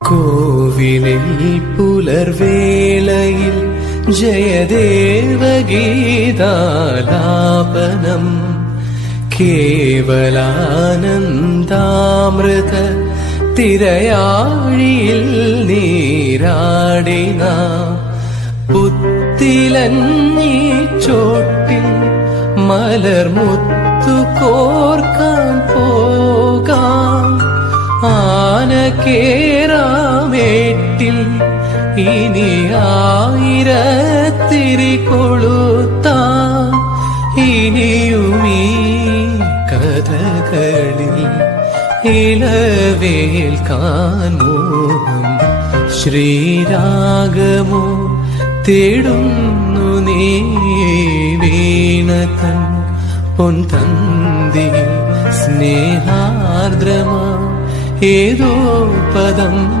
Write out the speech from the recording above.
കോവിലിൽ പുലർവേളയിൽ ജയദേവഗീതാലാപനം കേവലാനന്ദാമൃത തിരയാഴിയിൽ നീരാടിന പുത്തിലഞ്ഞി ചോട്ടിൽ മലർമുത്തു കോർക്കാൻ പോകാം ആനക്കേറാമേട്ടിൽ ഇനി ആയിരത്തിരി കൊളുത്താം ഇനിയുമീ കഥകളിൽ ഇളവേൽക്കാൻ മോഹം ശ്രീരാഗമോ തേടുന്നു നീ വീണതൻ പൊൻതന്തി സ്നേഹാർദ്രമാ ഏതോ പദം